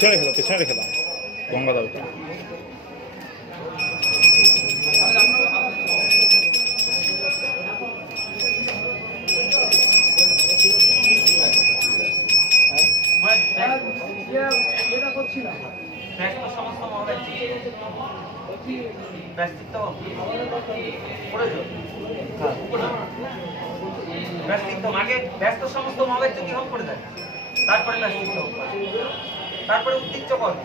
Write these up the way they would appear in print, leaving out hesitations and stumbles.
পেছনে রেখে দাও গঙ্গা দাও আগে ব্যস্ত সমস্ত মহাবেচ্য কি হোক করে দেয়, তারপরে ব্যস্তিত্ব, তারপরে উদ্দীচ্য কর্ম।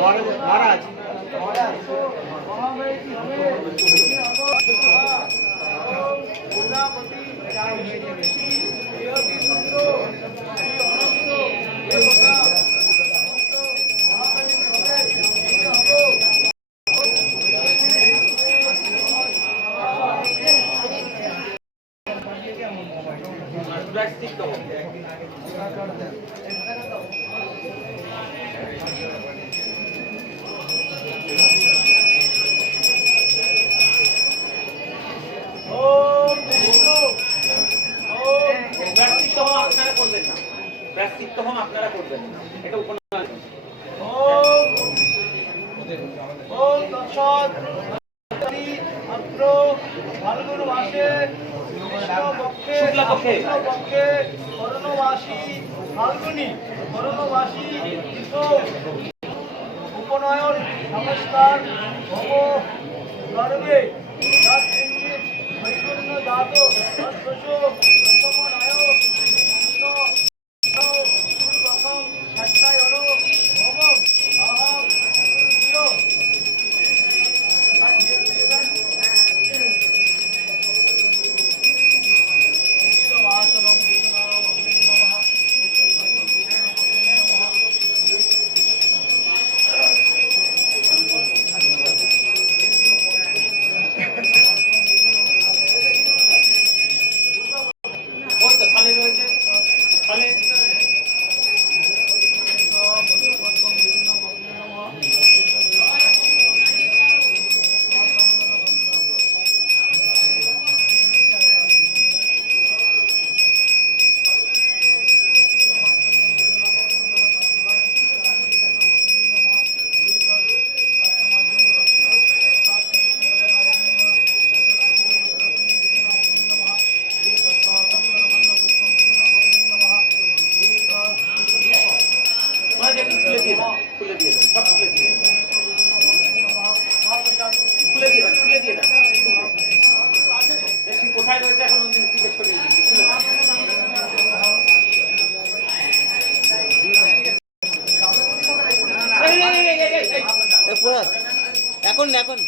মহারাজ ব্যক্তিত্ব হন আপনারা করবেন না, এটা উপনয়ন। ওম তৎসৎ অত্র ফাল্গুন মাসে শুক্লপক্ষে করণবাসী ফাল্গুনী করণবাসী উপনয়ন নমস্কার ভব গর্বে বৈকুণ্ঠ জাত কোথায় রয়েছে এখন দিকে সরিয়ে দিচ্ছি। এখন এখন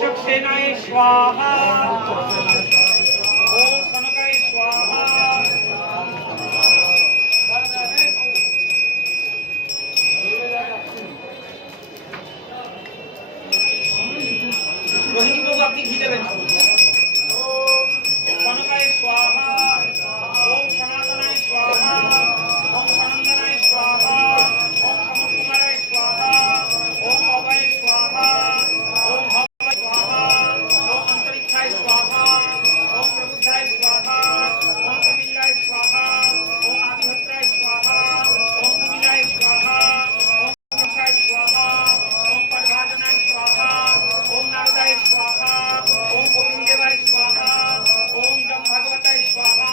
সেনায় স্বাহা ওম সনকায় স্বাহা রোহিণী বাবু আপনি ঘি দেবেন সনকায় স্বাহা ওম সনাতনায় স্বাহা ওম সনন্দনায় স্বাহা ওম সমকুমারায় স্বাহা ওম অভয় স্বাহা ওম ভবায় স্বাহা ওম অন্তরিক্ষায় স্বাহা ওম প্রবুদ্ধায় স্বাহা ওম প্রবিল্লায় স্বাহা ওম আবিহত্রায় স্বাহা ওম কুমিলায় স্বাহা ওম কুমসায় স্বাহা ওম পরভাজনায় স্বাহা ওম নারদায় স্বাহা ওম কপিলদেবায় স্বাহা ওম জম ভগবতায় স্বাহা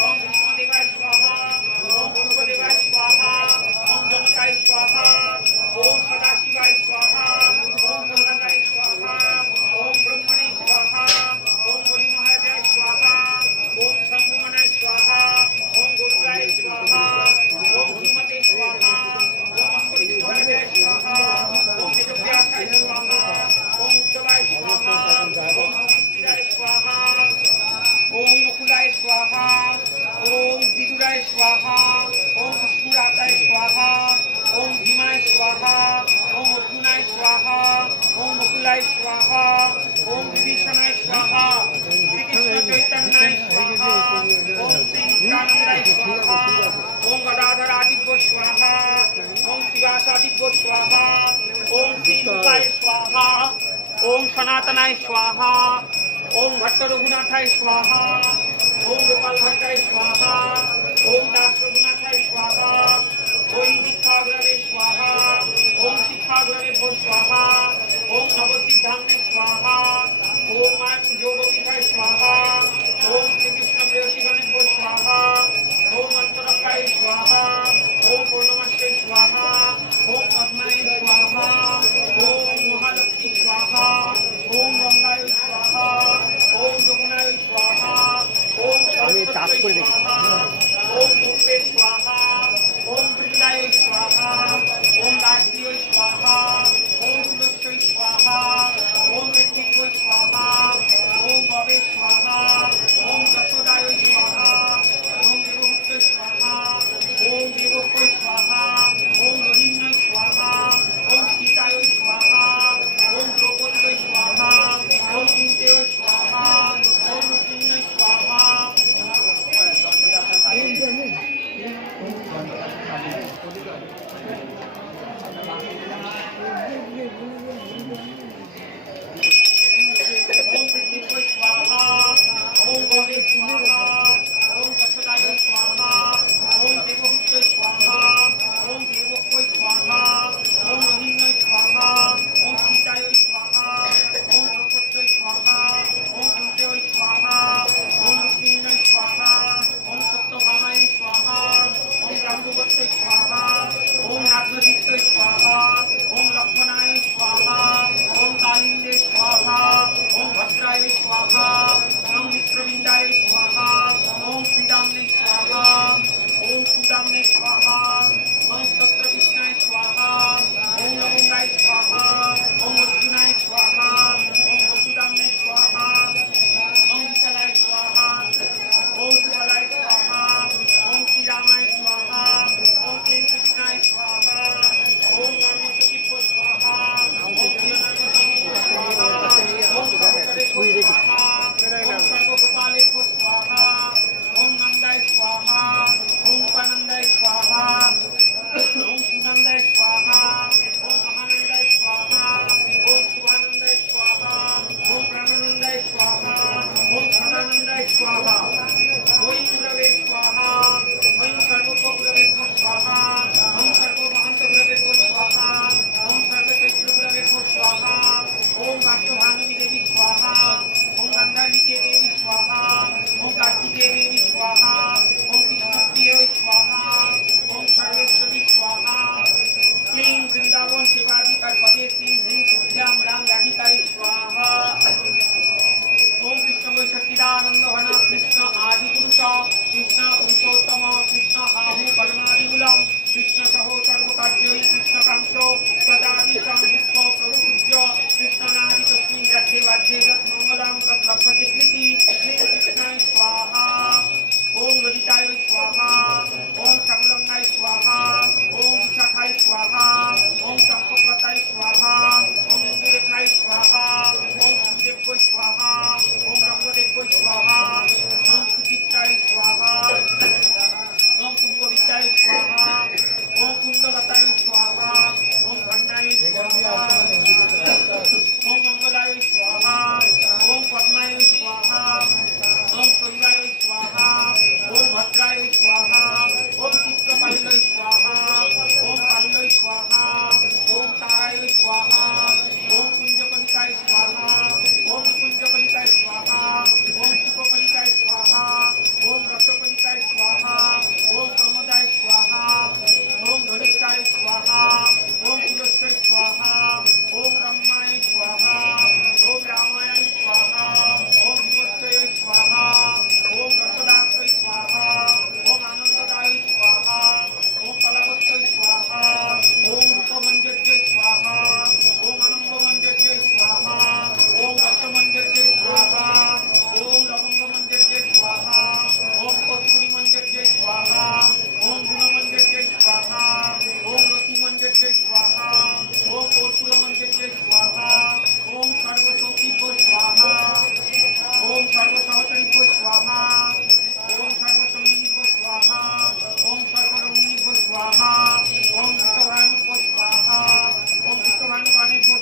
ওম বিষ্ণুদেবায় স্বাহা ওম পূর্বদেবায় স্বাহা ওম জনকায় স্বাহা ওম সদাশিবায় স্বাহা ওম প্রহ্লাদায় স্বাহা ওম ব্রহ্মণে স্বাহা ওম বলি মহারাজায় স্বাহা ওম শঙ্কুমনায় স্বাহা ওম গরুরায় স্বাহা ওম হনুমতে স্বাহা ওম অম্বরীশ মহারাজায় স্বাহা ওম বেদব্যাসায় স্বাহা ওম উদ্ধবায় স্বাহা ওম যুধিষ্ঠিরায় স্বাহা ওম নকুলায় স্বাহা ওম বিদুরায় স্বাহা ওম বিষ্ণুরাতায় স্বাহা ওম ভীমায় স্বাহা ওম অর্জুনায় স্বাহা ওম নকুলায় স্বাহা ওম বিভীষণায় স্বাহা শ্রীকৃষ্ণ চৈতন্যায় স্বাহা ওম শ্রী নিত্যানন্দায় স্বাহা ওম গদাধরাদিব্য স্বাহা ওম শিবাসাদিব্য স্বাহা ওম শ্রী রূপায় স্বাহা ওম সনাতনায় স্বাহা ওম ভট্ট রঘুনাথায় স্বাহা ওম গোপাল ভট্টায় স্বাহা ওম দাস রঘুনাথায় স্বাহা ওম দীক্ষাগুরবে স্বাহা ওম শিক্ষাগুরবে ভো স্বাহা ওম নবসিদ্ধান্নে স্বাহা ওম যোগপীঠায় স্বাহা ওম শ্রীকৃষ্ণ প্রেয়সীগণে ভো স্বাহা ওম অন্তরঙ্গায় স্বাহা ওম পূর্ণমাসে স্বাহা ওম পদ্মায় স্বাহা ওম মহালক্ষ্মী স্বাহা ওম গঙ্গায় স্বাহা ওম যমুনায় স্বাহা ওম সরস্বতী স্বাহা ওম মুক্তে স্বাহা ওম বৃন্দায় স্বাহা ওম গায়ত্রী স্বাহা ওম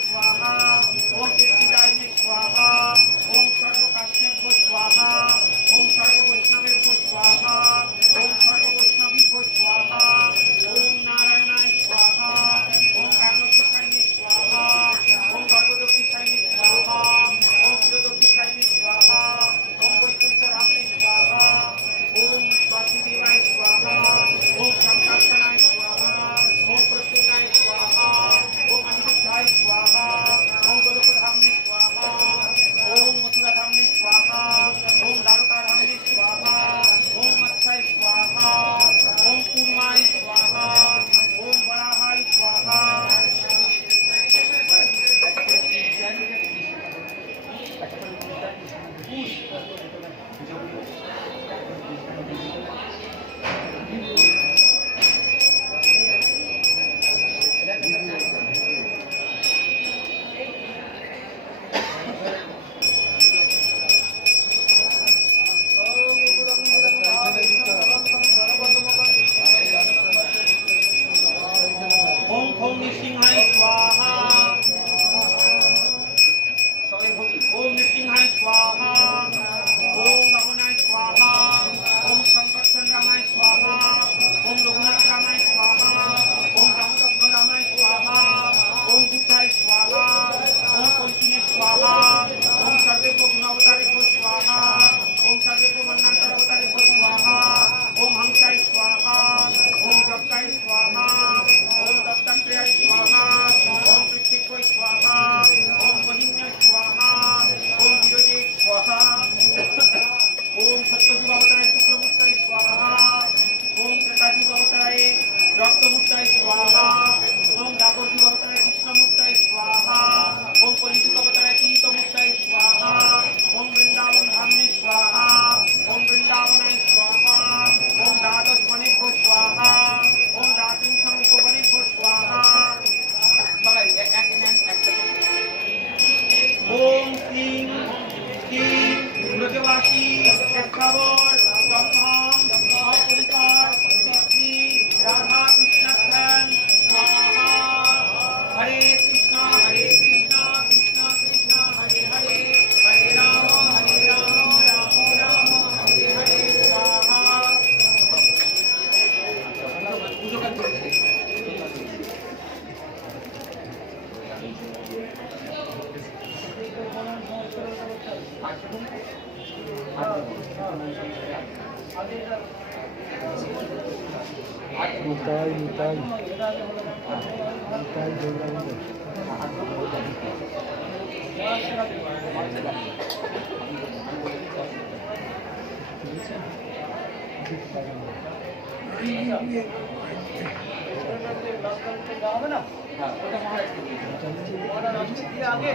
स्वाहा ओम कीर्तिदायिने स्वाहा ओम सर्वकाश्यपो स्वाहा ओम सर्ववैष्णवेभ्यो स्वाहा ओम सर्ववैष्णवीभ्यो स्वाहा ओम नारायणाय स्वाहा ओम कारणोत्थिताय स्वाहा ओम भगवदोत्थिताय स्वाहा ओम विरोधोत्थिताय स्वाहा ओम वैकुंठधाम्ने स्वाहा ओम वासुदेवाय स्वाहा ओम संकर्षणाय स्वाहा ओम प्रद्युम्नाय स्वाहा ओम अनिरुद्धाय स्वाहा ओम गोलोकधाम्ने स्वाहा ओम मथुराधाम्ने स्वाहा ओम द्वारकाधाम्ने स्वाहा ओम मत्स्याय स्वाहा ओम कूर्माय स्वाहा ओम वराहाय स्वाहा ओम ओम नृसिंहाय स्वाहा ओम नृसिंहाय स्वाहा ओम भगवानाय स्वाहा ओम संकर्षण रामाय स्वाहा ओम रघुनाथ रामाय स्वाहा ओम रामदग्न रामाय स्वाहा ओम बुद्धाय स्वाहा ओम कौंतिने स्वाहा ओम सर्वेभ्यो गुणावतारेभ्यो स्वाहा ओम सर्वेभ्यो वर्णान्तरावतारेभ्यो स्वाहा ओम हंसाय स्वाहा ओम जप्ताय स्वाहा ओम दत्तात्रेयाय स्वाहा ओम पृथ्वीश्वराय स्वाहा ओम महिम्नाय स्वाहा ओम विरोधे स्वाहा ओम सत्ययुग अवताराय शुक्लमूर्ताय स्वाहा ओम त्रेतायुग अवताराय रक्तमूर्ताय स्वाहा ओम द्वापरयुग अवताराय कृष्णमूर्ताय स्वाहा ओम कलियुग अवताराय पीतमूर्ताय स्वाहा ओम वृंदावन धाम्ने स्वाहा ओम वृंदावनाय स्वाहा ओम द्वादश वनेभ्यो स्वाहा ओम द्वात्रिंशं उपवनेभ्यो स्वाहा সবাই এক এক নেন একসাথে ओम क्लीं क्लीं ब्रजवासी स्थावर ब्रह्मम अपरिकार श्री राधा कृष्णाख्यान स्वाहा हरे कृष्णा कृष्ण कृष्ण हरे हरे हरे राम राम राम हरे हरे स्वाहा पूजो करते নিতাই নিতাই নিতাই হবে না আগে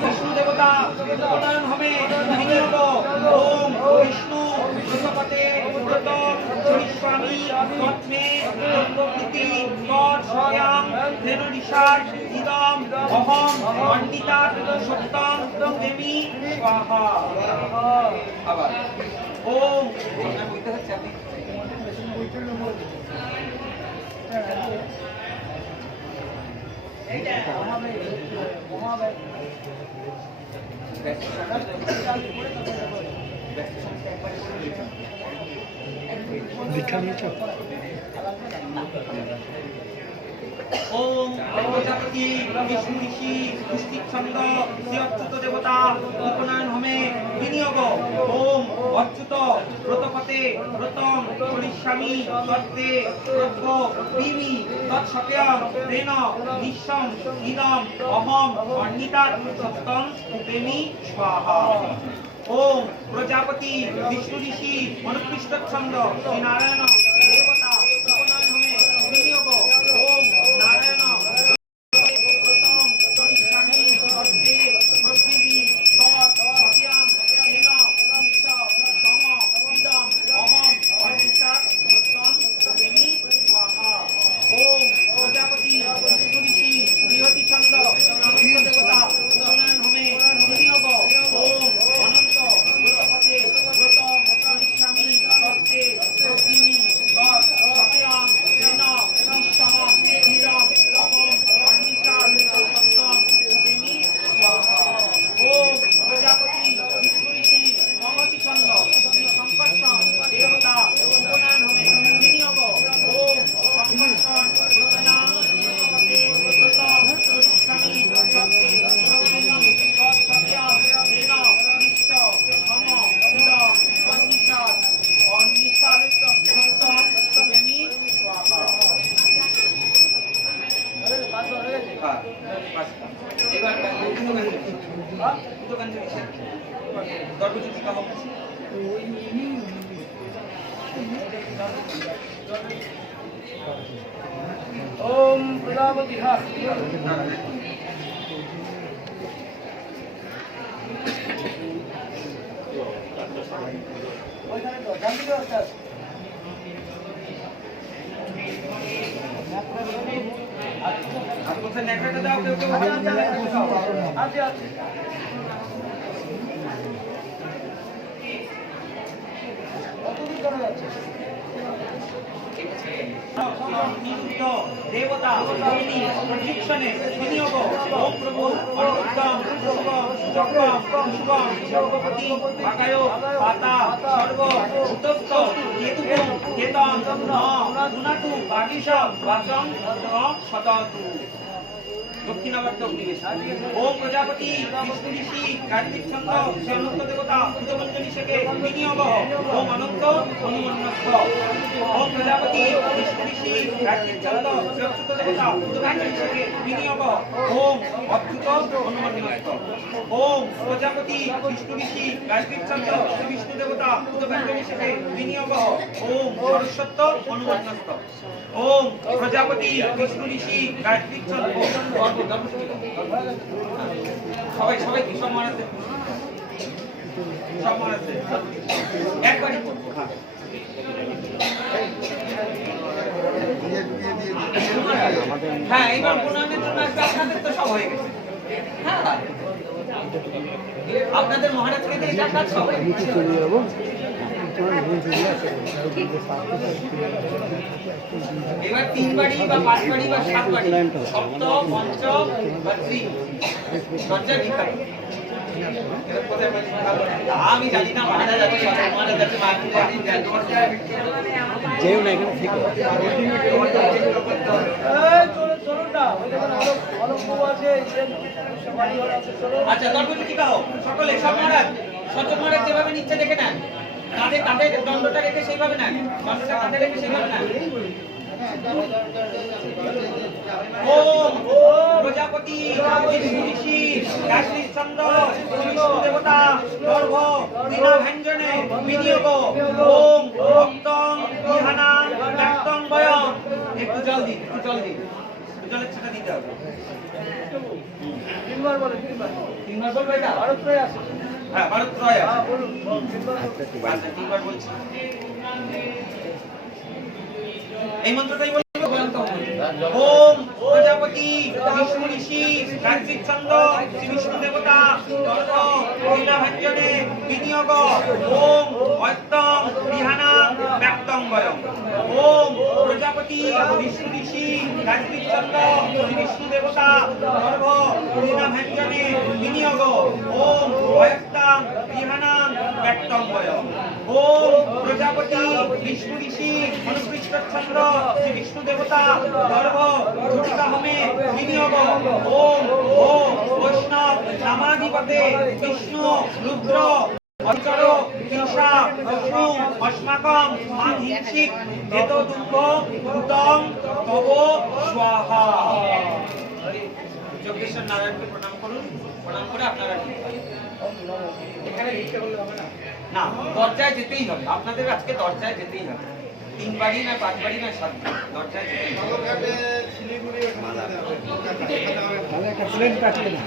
विष्णु देवता उपनयन हमें विनियोग ओम विष्णु प्रजापते व्रतम स्वामी पत्मे प्रकृति गॉड स्वयं धेनुरिषार इदम अहम पंडिता सत्यम देवी स्वाहा আবার ओम বলতে হচ্ছে আপনি দীক্ষা নিয়েছ ओम प्रजापति विष्णु ऋषि पुष्टिक छंद श्री अच्युत देवता उपनयन हमें विनियोग ओम अच्युत व्रतपते व्रतम परिश्रामी तत्ते प्रभ्व बीवी तत्सत्यम तेन निश्चम इदम अहम वर्णिता सत्यम प्रेमी स्वाहा ओम प्रजापति विष्णु ऋषि अनुकृष्ट छंद श्री नारायण देवता उपनयन हमें विनियोग ओम नारायण व्रतम परिश्रामी तत्ते प्रभृति तत्सत्यम तेन निश्च सम इदम अहम वर्णिता सत्यम प्रेमी स्वाहा ओम प्रजापति विष्णु ऋषि बृहति छंद श्री अनंत देवता उपनयन हमें विनियोग ओम अनंत व्रतपते व्रतम परिश्रामी तत्ते प्रभृति तत् হ্যাঁ পাঁচটা এবার দোকান থেকে দরবুজি কাহ ওম প্রজাপতি হাস ওইখানে তো গান্ধী ব্যবস্থা আছে আর কোথায় নেটওয়ার্কটা দাও কেউ কেউ আছে আছে কতদূর করা যাচ্ছে নিযুক্ত দেবতা অগ্নি প্রশিক্ষণে বিনিয়োগ ওম প্রভু অর্ধম শুভম চক্রম শুভম জগপতি আকায় পাতা সর্ব উত্তপ্ত কেতুকম কেতম নুনাতু বাগিশ বাসং সদাতু দক্ষিণাবর্ত অগ্নিবেশ ওম প্রজাপতি বিষ্ণু ঋষি কার্তিক ছন্দ সে দেবতা উদমঞ্জনী শেখে বিনিয়োগ ওম অনন্ত হনুমন্নস্থ ওম প্রজাপতি বিষ্ণু ঋষি কার্তিক ছন্দ সে দেবতা উদমঞ্জনী শেখে বিনিয়োগ ওম অদ্ভুত হনুমন্নস্থ ওম প্রজাপতি বিষ্ণু ঋষি কার্তিক ছন্দ শ্রী বিষ্ণু দেবতা উদমঞ্জনী শেখে বিনিয়োগ ওম সরস্বত হনুমন্নস্থ ওম প্রজাপতি বিষ্ণু ঋষি কার্তিক ছন্দ সবাই সবাই কি সম্মান আছে সম্মান আছে একবারই পড়বো হ্যাঁ এইবার প্রণামের জন্য আসবে আপনাদের তো সব হয়ে গেছে হ্যাঁ আপনাদের মহারাজকে দিয়ে এটা কাজ সব হয়ে গেছে চলে যাবো এবার 3 বাড়ি বা 5 বাড়ি বা 7 বাড়ি সপ্তম পঞ্চম বা ত্রি দরজা বিখ্যাত আমি জানি না মহারাজ আছে মহারাজ আছে যেও না এখানে ঠিক চলুন না ওই যেখানে অলোক আছে সবাই আছে চলুন আচ্ছা দরবারে কি কাও সকলে সব মহারাজ সচল মহারাজ যেভাবে নিচ্ছে দেখে নেন কাঁধে কাঁধে দণ্ডটা রেখে সেইভাবে নেন দণ্ডটা কাঁধে রেখে সেইভাবে নেন ওম প্রজাপতি বিষ্ণু ঋষি কাশ্মীর চন্দ্র বিষ্ণু দেবতা গর্ভ বিনা ব্যঞ্জনে বিনিয়োগ ওম ভক্তং বিহানা ব্যক্তং বয়ম একটু জল দিন একটু জল দিন জলের ছিটা দিতে হবে তিনবার বলো তিনবার বলবো এটা ভারতরয় আছে হ্যাঁ ভারতরয় আছে হ্যাঁ বলুন তিনবার আচ্ছা তিনবার বলছি এই মন্ত্রটাই বলবো ওম প্রজাপতি বিষ্ণু ঋষি কার্তিক চন্দ্র শ্রী বিষ্ণু দেবতা গর্ভ লীলা ভঞ্জনে বিনিয়োগ ওম অত্যং বিহানা ব্যক্তং বয়ম ওম প্রজাপতি বিষ্ণু ঋষি কার্তিক চন্দ্র শ্রী বিষ্ণু দেবতা গর্ভ লীলা ভঞ্জনে বিনিয়োগ ওম অত্যং বিহানা ব্যক্তং বয়ম ওম প্রজাপতি বিষ্ণু ঋষি অনুকৃষ্ট চন্দ্র শ্রী বিষ্ণু দেবতা গর্ভ ঝুটিকা হোমে বিনিয়োগ ওম ওম বৈষ্ণব নামাধিপতে বিষ্ণু রুদ্র অচর ঈশা বিষ্ণু অস্মাকম মাহিংসিক হেত দুঃখ ভূতং তব স্বাহা যোগেশ্বর নারায়ণকে প্রণাম করুন প্রণাম করে আপনারা এখানে লিখতে বললে হবে না না দরজায় যেতেই হবে আপনাদের আজকে দরজায় যেতেই হবে 3 বাড়ি না 5 বাড়ি না 7 বাড়ি দরজায় যেতেই হবে একটা প্লেন কাটিয়ে না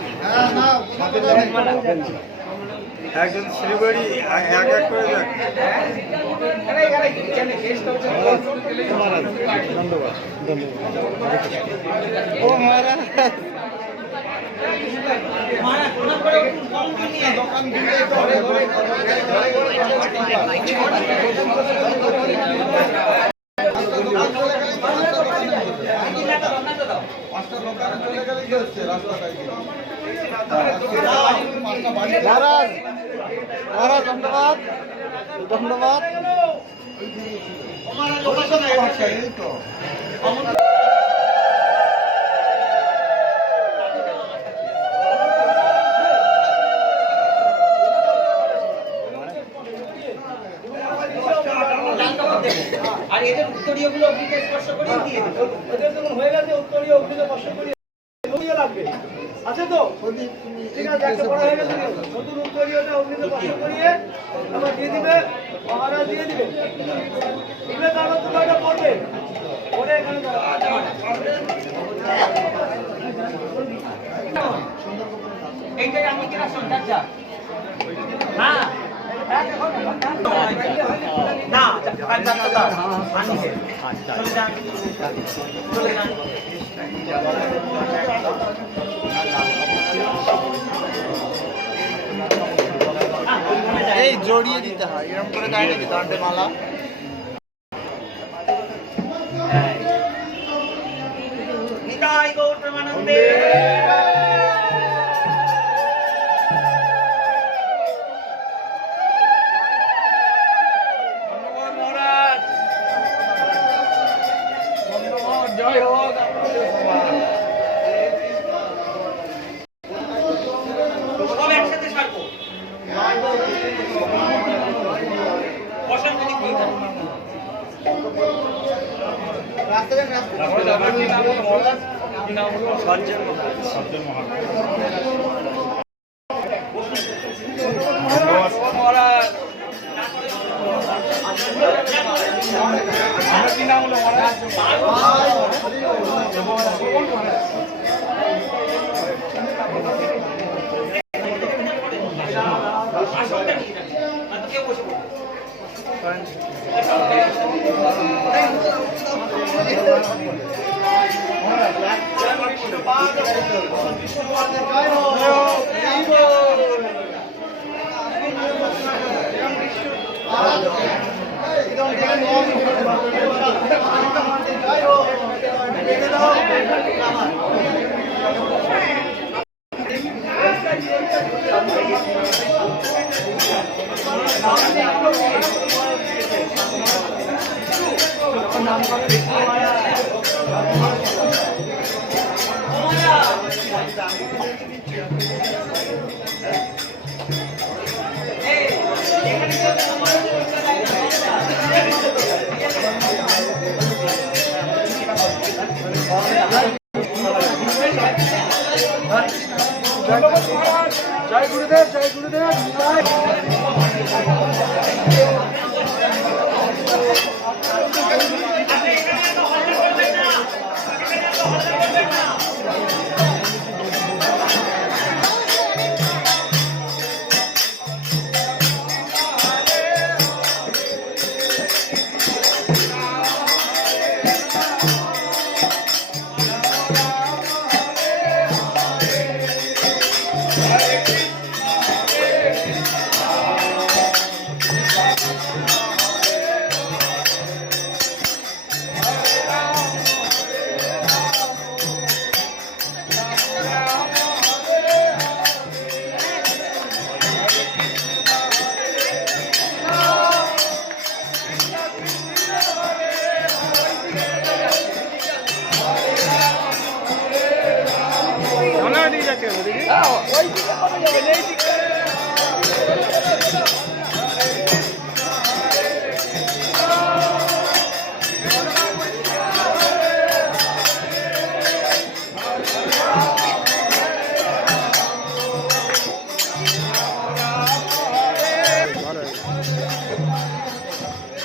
একজন শিলিগুড়ি এক এক করে যাক মহারাজ ধন্যবাদ ধন্যবাদ ও মহারাজ মহারাজ প্রণাম করে উঠুন কম নিয়ে দোকান মহারাজ মহারাজ ধন্যবাদ ধন্যবাদ আর এদের উত্তরীয় গুলো অগ্নিকে স্পর্শ করে দিয়ে দেবো এদের যখন হয়ে গেছে উত্তরীয় অগ্নিকে স্পর্শ করি লাগবে, আছে তো? ঠিক আছে, একটা করা হয়ে গেছে। নতুন উত্তরীয় ওটা অগ্নিতে বন্ধ করিয়ে আবার দিয়ে দিবে, মহারাজ দিয়ে দিবে। দিলে তারপর তোমরা এটা করবে, করে এখানে দাঁড়াও। এইটাই আমি কিনা সন্ধ্যা না না এই জড়িয়ে দিতে হয়, এরকম করে গায়ে দিতে হয় মালা। নিতাই গৌর প্রেমানন্দে জয় হোক। সব একসাথে ছাড়বো বসান যদি কি মহারাজ আমার কি নাম হলো মহারাজ? কেউ বসে জয় গুরুদেব, জয় গুরুদেব।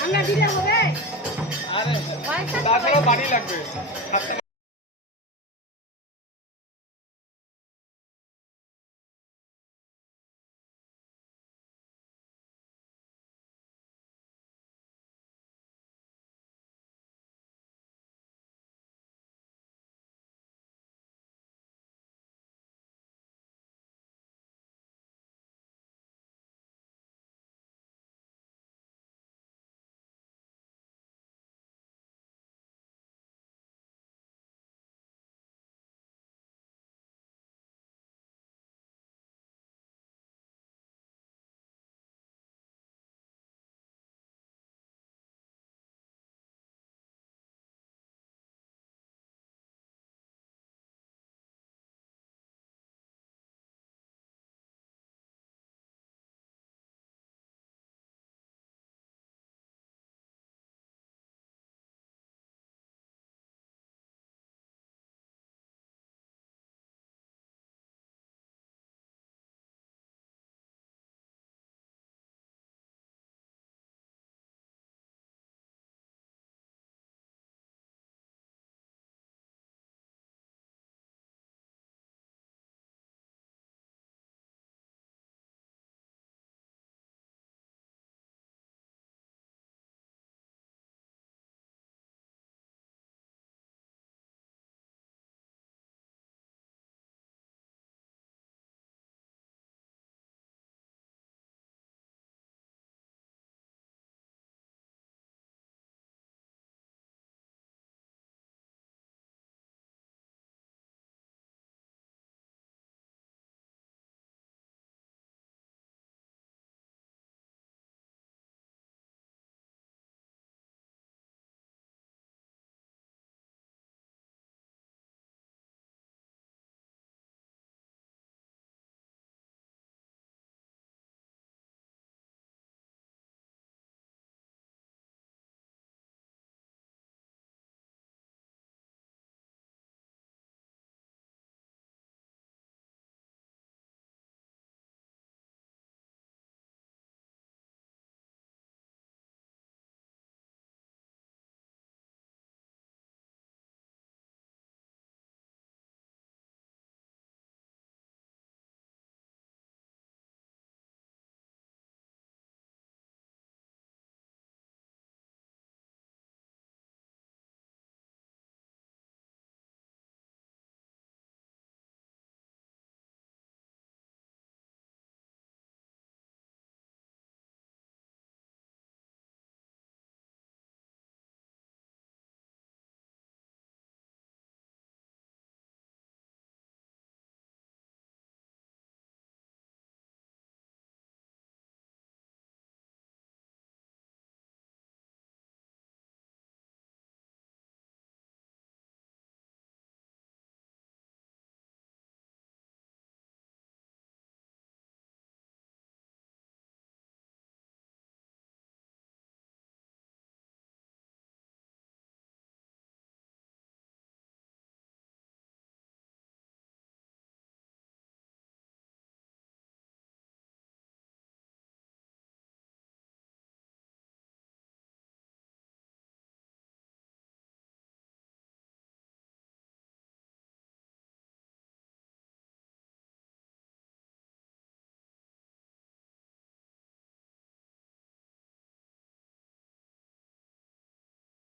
আমরা দিলে হবে? তাছাড়া বাড়ি লাগবে।